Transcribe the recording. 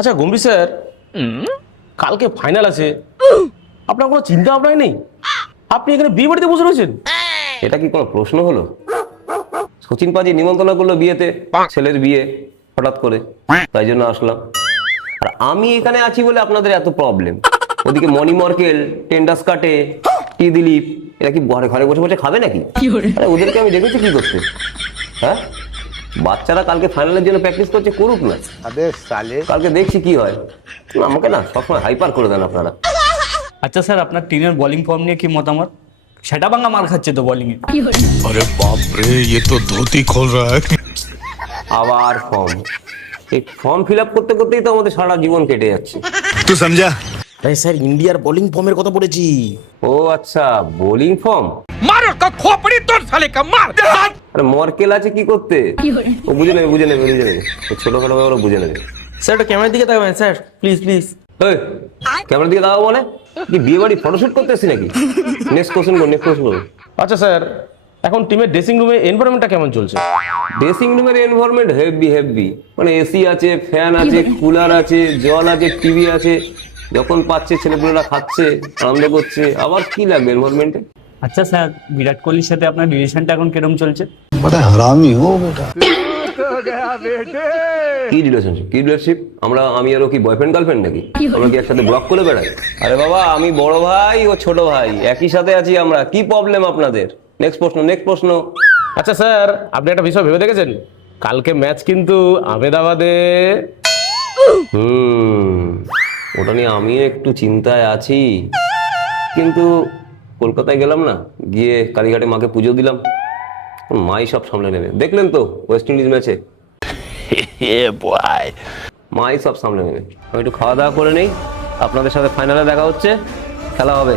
আচ্ছা গম্ভীর স্যার, কালকে ফাইনাল আছে, আপনার কোনো চিন্তা ভাবনাই নেই? আপনি এখানে বিয়ে বাড়িতে বসে রয়েছেন। এটা কি কোনো প্রশ্ন হলো? সচিন পাজি নিমন্ত্রণ করলো বিয়েতে, ছেলের বিয়ে হঠাৎ করে, তাই জন্য আসলাম। আর আমি এখানে আছি বলে আপনাদের এত প্রবলেম। ওদিকে মণি মর্কেল, টেন্ডাস কাটে, টি দিলীপ, এরা কি ঘরে ঘরে বসে বসে খাবে নাকি? আরে ওদেরকে আমি দেখেছি কি করতে। হ্যাঁ, বাচ্চারা কালকে ফাইনালের জন্য প্র্যাকটিস করছে, করুক না, কালকে দেখছি কি হয়। আমাকে না সবসময় হাইপার করে দেন আপনারা। আচ্ছা স্যার, আপনার টিমের বোলিং ফর্ম নিয়ে কি মতামত? সেটা ভাঙা মার খাচ্ছে তো বোলিং এ। अरे बाप रे, ये तो धोती खोल रहा है। আবার ফর্ম, এই ফর্ম ফিল আপ করতে করতেই তো আমাদের সারা জীবন কেটে যাচ্ছে। तू समझा? আরে স্যার, ইন্ডিয়ার বোলিং ফর্মের কথা বলেছি। ও আচ্ছা, বোলিং ফর্ম। আরে মর্কেল আছে কি করতে? ও বুঝে নেবে, বুঝে নেবে, বুঝে নেবে, ও ছোটখাটো ব্যাপার বুঝে নেবে। স্যার একটা ক্যামেরার দিকে তাকাবেন স্যার, প্লিজ প্লিজ। এই ক্যামেরার দিকে দাও বলে কি, বিয়ে বাড়ি ফটোশুট করতে এসছি নাকি? নেক্সট কোশ্চেন করুন, নেক্সট কোশ্চেন করুন। আচ্ছা স্যার, এখন টিমের ড্রেসিং রুমে এনভায়রনমেন্টটা কেমন চলছে? ড্রেসিং রুমের এনভায়রনমেন্ট হেভি হেভি, মানে এসি আছে, ফ্যান আছে, কুলার আছে, জল আছে, টিভি আছে, যখন পাচ্ছে ছেলেপুলেরা খাচ্ছে, আনন্দ করছে, আবার কি লাগবে এনভায়রনমেন্টে? আচ্ছা স্যার, বিরাট কোহলির সাথে আপনার রিলেশনটা এখন কিরকম চলছে? बड़ा हरामी हो बेटा। কি রিলেশনশিপ, কি রিলেশনশিপ? আমি আর ও কি বয়ফ্রেন্ড গার্লফ্রেন্ড নাকি? আমরা কি একসাথে ব্লক করে বেড়াই? আরে বাবা, আমি বড় ভাই, ও ছোট ভাই, একই সাথে আছি আমরা, কি প্রবলেম আপনাদের? নেক্সট প্রশ্ন, নেক্সট প্রশ্ন। আচ্ছা স্যার, আপনি একটা বিষয় ভেবে দেখেছেন? কালকে ম্যাচ কিন্তু আহমেদাবাদে। ওটা নিয়ে আমি একটু চিন্তায় আছি, কিন্তু কলকাতায় গেলাম না, গিয়ে কালীঘাটে মাকে পুজো দিলাম, মাই সব সামলে নেবে। দেখলেন তো ওয়েস্ট ইন্ডিজ ম্যাচে, মাই সব সামলে নেবে। আমি একটু খাওয়া দাওয়া করে নেই, আপনাদের সাথে ফাইনালে দেখা হচ্ছে, খেলা হবে।